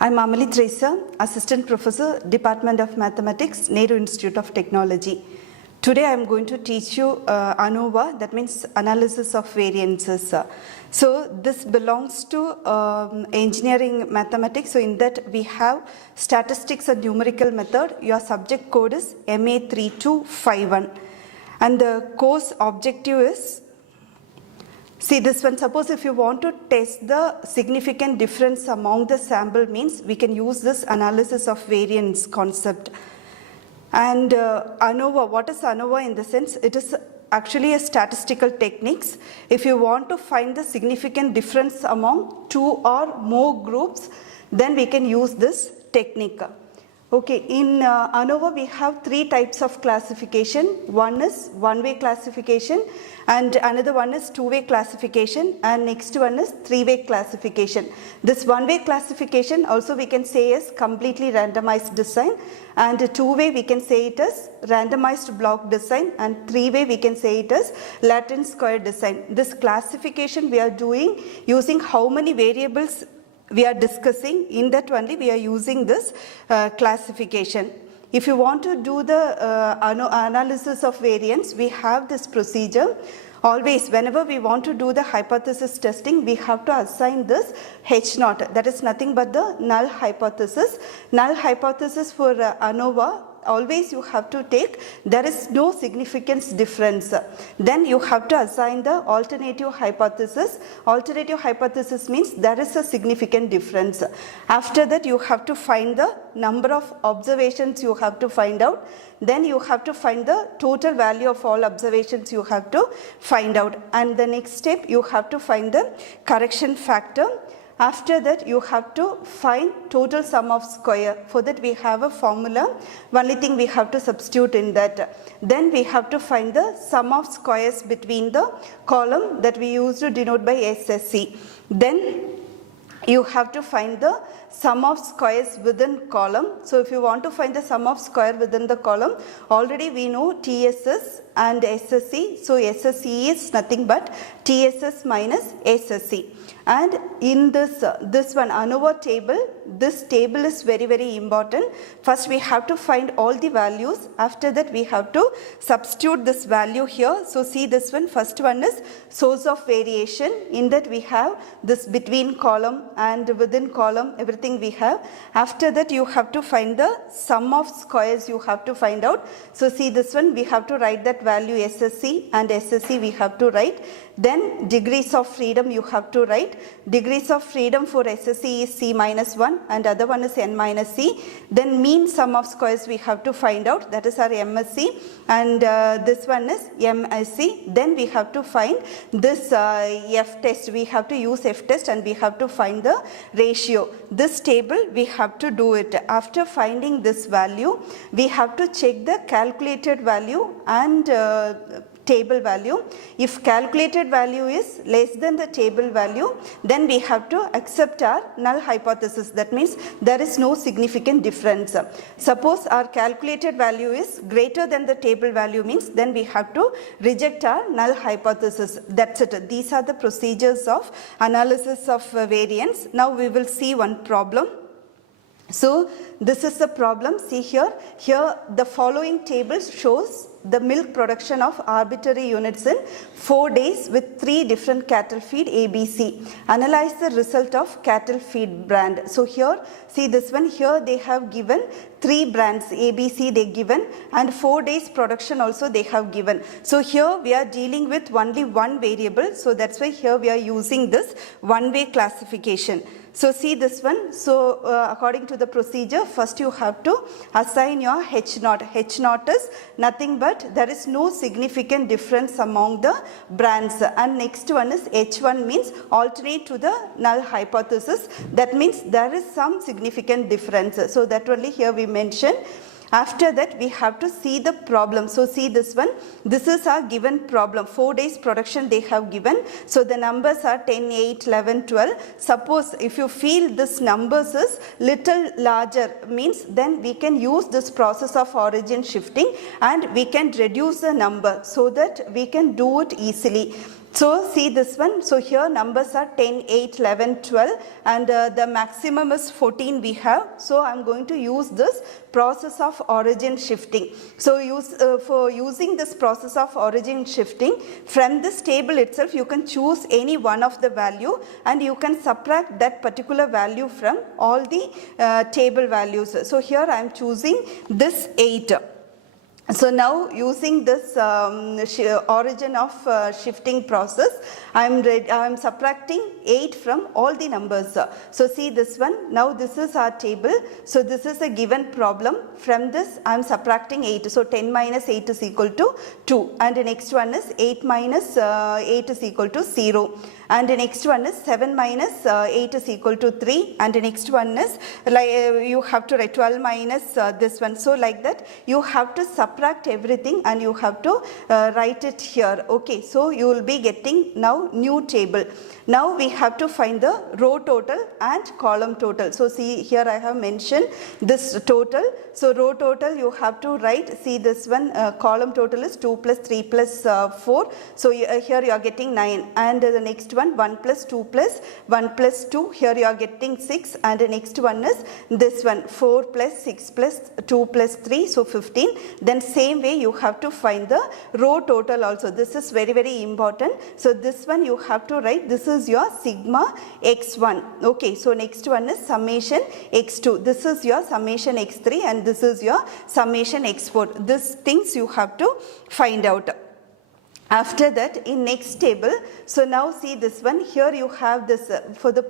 I'm Amali Teresa, Assistant Professor, Department of Mathematics, Nehru Institute of Technology. Today I'm going to teach you ANOVA, that means Analysis of Variances. So this belongs to engineering mathematics. So in that we have statistics and numerical method. Your subject code is MA3251. And the course objective is, see this one, suppose if you want to test the significant difference among the sample means we can use this analysis of variance concept. And ANOVA, what is ANOVA in the sense? It is actually a statistical techniques. If you want to find the significant difference among two or more groups, then we can use this technique. Okay, in ANOVA we have three types of classification. One is one-way classification, and another one is two-way classification, and next one is three-way classification. This one-way classification also we can say is completely randomized design, and two-way we can say it as randomized block design, and three-way we can say it as Latin square design. This classification we are doing using how many variables we are discussing, in that only we are using this classification. If you want to do the analysis of variance, we have this procedure. Always, whenever we want to do the hypothesis testing, we have to assign this H0. That is nothing but the null hypothesis. Null hypothesis for ANOVA, always you have to take there is no significance difference. Then you have to assign the alternative hypothesis. Alternative hypothesis means there is a significant difference. After that you have to find the number of observations you have to find out. Then you have to find the total value of all observations you have to find out. And the next step you have to find the correction factor. After that you have to find total sum of square. For that we have a formula. Only thing we have to substitute in that. Then we have to find the sum of squares between the column that we used to denote by SSC. Then you have to find the sum of squares within column. So if you want to find the sum of square within the column, already we know TSS and SSC. So SSC is nothing but TSS minus SSC. And in this one ANOVA table, this table is very, very important. First we have to find all the values. After that we have to substitute this value here. So see this one, first one is source of variation. In that we have this between column and within column, everything we have. After that you have to find the sum of squares you have to find out. So see this one, we have to write that value SSC, and SSC we have to write. Then degrees of freedom you have to write. Degrees of freedom for SSC is C minus 1 and other one is N minus C. Then mean sum of squares we have to find out, that is our MSC, and this one is MSC. Then we have to find this F test, we have to use F test, and we have to find the ratio. This table we have to do it. After finding this value, we have to check the calculated value and table value. If calculated value is less than the table value, then we have to accept our null hypothesis. That means there is no significant difference. Suppose our calculated value is greater than the table value means then we have to reject our null hypothesis. That's it. These are the procedures of analysis of variance. Now we will see one problem. So this is the problem. See here the following table shows the milk production of arbitrary units in 4 days with 3 different cattle feed ABC. Analyze the result of cattle feed brand. So here, see this one, here they have given 3 brands ABC they given, and 4 days production also they have given. So here we are dealing with only one variable. So that's why here we are using this one-way classification. So see this one. So according to the procedure, first you have to assign your H0. H0 is nothing but there is no significant difference among the brands. And next one is H1 means alternate to the null hypothesis. That means there is some significant difference. So that only here we mention. After that we have to see the problem. So see this one, this is our given problem. 4 days production they have given. So the numbers are 10, 8, 11, 12. Suppose if you feel this numbers is little larger means then we can use this process of origin shifting and we can reduce the number so that we can do it easily. So see this one, so here numbers are 10, 8, 11, 12 and the maximum is 14 we have. So I am going to use this process of origin shifting. So for using this process of origin shifting, from this table itself you can choose any one of the value and you can subtract that particular value from all the table values. So here I am choosing this 8. So now using this origin of shifting process, I am subtracting 8 from all the numbers. So see this one, now this is our table. So this is a given problem. From this I am subtracting 8. So 10 minus 8 is equal to 2 and the next one is 8 minus 8 is equal to 0. And the next one is 7 minus 8 is equal to 3 and the next one is like you have to write 12 minus this one. So like that you have to subtract everything and you have to write it here. Okay, so you will be getting now new table. Now we have to find the row total and column total. So see here I have mentioned this total. So row total you have to write, see this one column total is 2 plus 3 plus 4. So here you are getting 9 and the next one 1 plus 2 plus 1 plus 2, here you are getting 6 and the next one is this one 4 plus 6 plus 2 plus 3, so 15. Then same way you have to find the row total also. This is very very important. So this one you have to write, this is your sigma x1. Okay, so next one is summation x2. This is your summation x3 and this is your summation x4. These things you have to find out. After that in next table, so now see this one, here you have this for the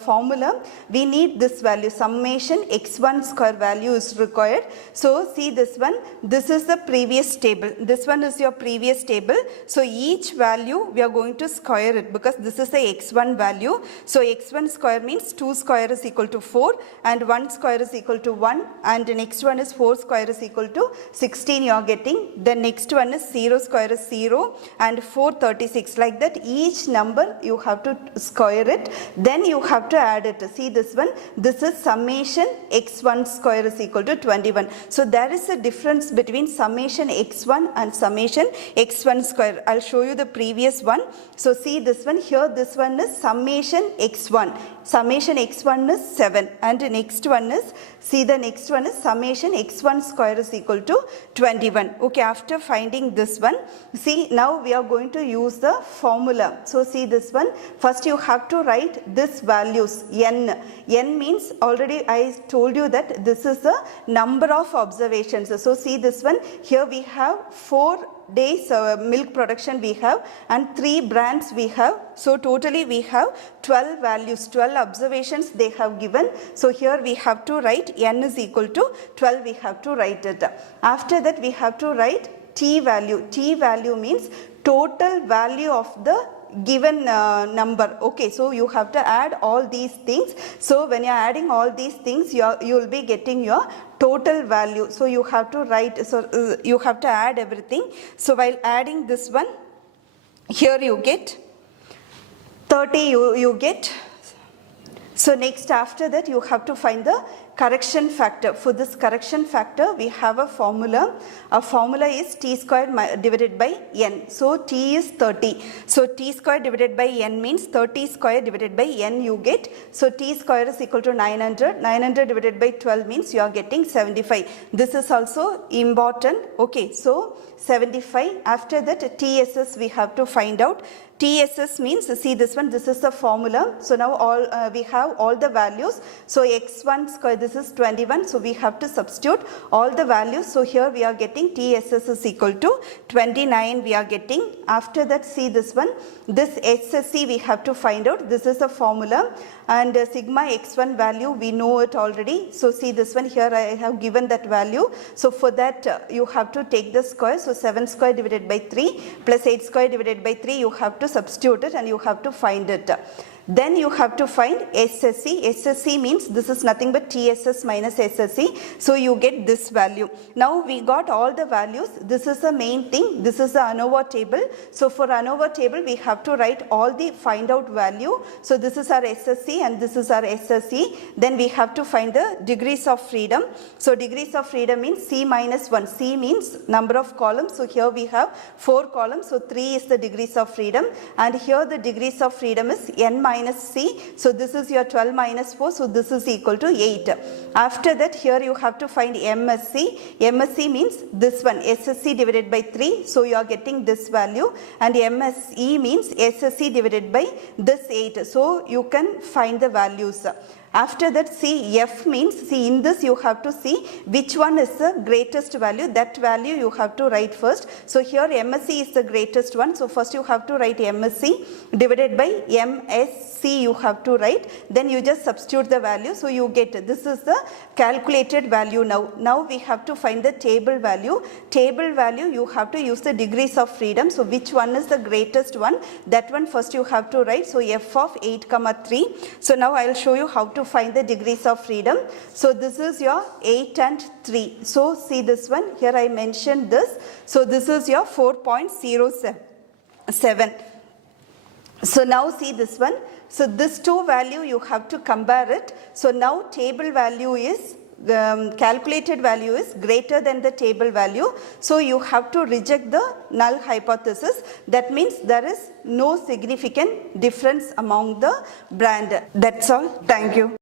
formula we need this value, summation x1 square value is required. So see this one, this is the previous table, this one is your previous table. So each value we are going to square it because this is the x1 value. So x1 square means 2 square is equal to 4 and 1 square is equal to 1 and the next one is 4 square is equal to 16 you are getting. The next one is 0 square is 0 and 436, like that each number you have to square it, then you have to add it. See this one, this is summation x1 square is equal to 21. So there is a difference between summation x1 and summation x1 square. I'll show you the previous one. So see this one, here this one is summation x1. Summation x1 is 7 and the next one is, see the next one is summation x1 square is equal to 21. Okay, after finding this one, see now we are going to use the formula. So see this one, first you have to write this values n. N means already I told you that this is the number of observations. So see this one, here we have 4 days milk production we have and 3 brands we have. So totally we have 12 values, 12 observations they have given. So here we have to write n is equal to 12, we have to write it. After that we have to write t value. T value means total value of the given number. Okay, so you have to add all these things. So when you are adding all these things, you will be getting your total value. So you have to write, so you have to add everything. So while adding this one, here you get 30, you get. So next after that you have to find the correction factor. For this correction factor we have a formula. Our formula is t squared divided by n. So t is 30. So t squared divided by n means 30 squared divided by n you get. So t squared is equal to 900. 900 divided by 12 means you are getting 75. This is also important. Okay, so 75. After that TSS we have to find out. TSS means, see this one, this is the formula. So now all we have all the values. So x1 square, this is 21. So we have to substitute all the values. So here we are getting TSS is equal to 29 we are getting. After that see this one, this SSC we have to find out. This is a formula and sigma x1 value we know it already. So see this one, here I have given that value. So for that you have to take the square. So 7 square divided by 3 plus 8 square divided by 3 you have to substitute it and you have to find it. Then you have to find SSE. SSE means this is nothing but TSS minus SSE. So you get this value. Now we got all the values. This is the main thing. This is the ANOVA table. So for ANOVA table, we have to write all the find out value. So this is our SSE and this is our SSE. Then we have to find the degrees of freedom. So degrees of freedom means C minus 1. C means number of columns. So here we have 4 columns. So 3 is the degrees of freedom. And here the degrees of freedom is N minus C. So this is your 12 minus 4. So this is equal to 8. After that, here you have to find MSC. MSC means this one, SSC divided by 3. So you are getting this value. And MSE means SSC divided by this 8. So you can find the values. After that, see, F means, see, in this you have to see which one is the greatest value. That value you have to write first. So here MSC is the greatest one. So first you have to write MSC divided by MSC you have to write. Then you just substitute the value. So you get, this is the calculated value now. Now we have to find the table value. Table value you have to use the degrees of freedom. So which one is the greatest one? That one first you have to write. So F of 8, 3. So now I will show you how to find the degrees of freedom. So this is your 8 and 3. So see this one. Here I mentioned this. So this is your 4.07. So now see this one. So this two value you have to compare it. So now table value is calculated value is greater than the table value. So you have to reject the null hypothesis. That means there is no significant difference among the brand. That's all. Thank you.